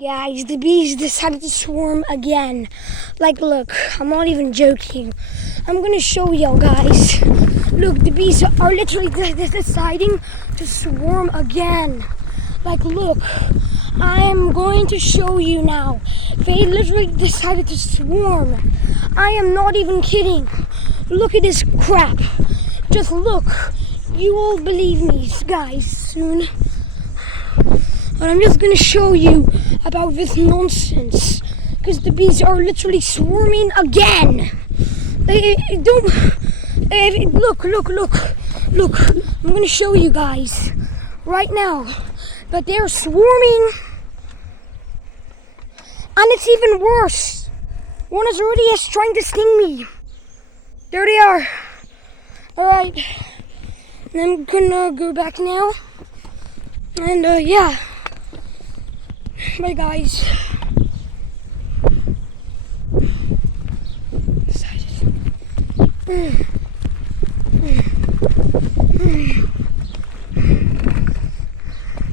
Guys, the bees decided to swarm again. Like, look, I'm not even joking. I'm gonna show y'all guys. Look, the bees are literally deciding to swarm again. Like, look, I am going to show you now. They literally decided to swarm. I am not even kidding. Look at this crap. Just look. You will believe me, guys, soon. But I'm just gonna show you about this nonsense. Because the bees are literally swarming again. They don't... Look. Look, I'm gonna show you guys right now. But they're swarming. And it's even worse. One is already trying to sting me. There they are. Alright. I'm gonna go back now. And yeah. Bye guys. Excited.